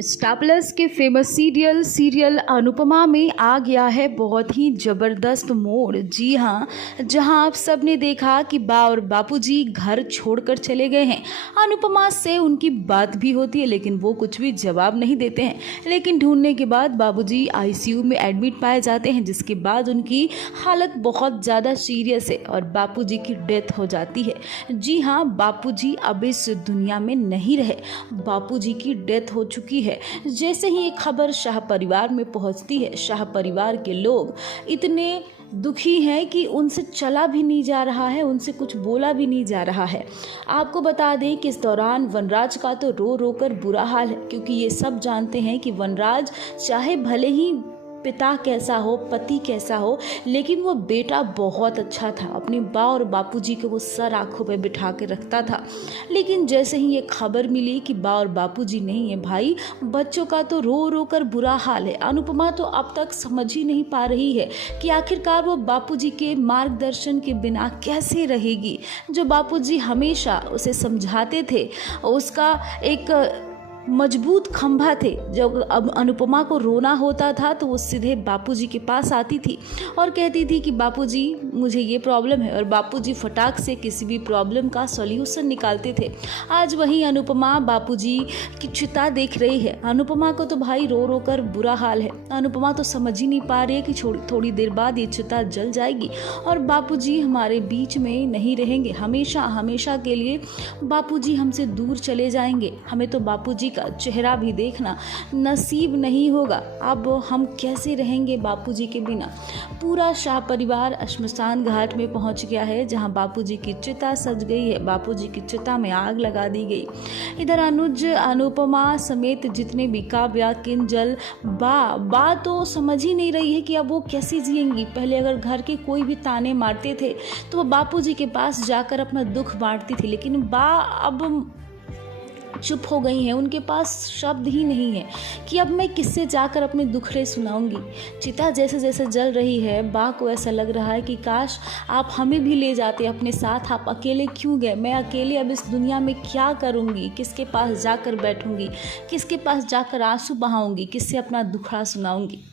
Star plus के famous serial Anupama में आ गया है बहुत ही ज़बरदस्त मोड़। जी हाँ, जहां आप सब ने देखा कि बा और बापूजी घर छोड़कर चले गए हैं। अनुपमा से उनकी बात भी होती है लेकिन वो कुछ भी जवाब नहीं देते हैं। लेकिन ढूंढने के बाद बाबूजी आईसीयू में एडमिट पाए जाते हैं, जिसके बाद उनकी हालत बहुत ज़्यादा सीरियस है और बापूजी की डेथ हो जाती है। जी हाँ, बापूजी अब इस दुनिया में नहीं रहे, बापूजी की डेथ हो चुकी है। जैसे ही ये खबर शाह परिवार में पहुंचती है, शाह परिवार के लोग इतने दुखी हैं कि उनसे चला भी नहीं जा रहा है, उनसे कुछ बोला भी नहीं जा रहा है। आपको बता दें कि इस दौरान वनराज का तो रो रो कर बुरा हाल है, क्योंकि ये सब जानते हैं कि वनराज चाहे भले ही पिता कैसा हो, पति कैसा हो, लेकिन वो बेटा बहुत अच्छा था। अपनी बा और बापूजी को वो सर आंखों पे बिठा के रखता था। लेकिन जैसे ही ये खबर मिली कि बा और बापूजी नहीं है, भाई बच्चों का तो रो रो कर बुरा हाल है। अनुपमा तो अब तक समझ ही नहीं पा रही है कि आखिरकार वो बापूजी के मार्गदर्शन के बिना कैसे रहेगी। जो बापूजी हमेशा उसे समझाते थे, उसका एक मजबूत खंभा थे। जब अब अनुपमा को रोना होता था तो वो सीधे बापूजी के पास आती थी और कहती थी कि बापूजी मुझे ये प्रॉब्लम है, और बापूजी फटाक से किसी भी प्रॉब्लम का सॉल्यूशन निकालते थे। आज वही अनुपमा बापूजी की चिता देख रही है। अनुपमा को तो भाई रो रो कर बुरा हाल है। अनुपमा तो समझ ही नहीं पा रही है कि थोड़ी देर बाद ये चिता जल जाएगी और बापूजी हमारे बीच में नहीं रहेंगे। हमेशा हमेशा के लिए बापूजी हमसे दूर चले जाएंगे। हमें तो बापूजी का चेहरा भी देखना नसीब नहीं होगा। अब हम कैसे रहेंगे बापूजी के बिना। पूरा शाह परिवार श्मशान घाट में पहुंच गया है, जहां बापूजी की चिता सज गई है। बापूजी की चिता में आग लगा दी गई। इधर अनुज, अनुपमा समेत जितने भी काव्या, किंजल, बा तो समझ ही नहीं रही है कि अब वो कैसे जिएंगी। पहले अगर घर के कोई भी ताने मारते थे तो वो बापूजी के पास जाकर अपना दुख बांटती थी, लेकिन बा अब चुप हो गई हैं। उनके पास शब्द ही नहीं है कि अब मैं किससे जाकर अपने दुखड़े सुनाऊंगी। चिता जैसे जैसे जल रही है, बा को ऐसा लग रहा है कि काश आप हमें भी ले जाते अपने साथ। आप अकेले क्यों गए? मैं अकेले अब इस दुनिया में क्या करूंगी? किसके पास जाकर बैठूंगी? किसके पास जाकर आंसू बहाऊंगी? किससे अपना दुखड़ा सुनाऊंगी?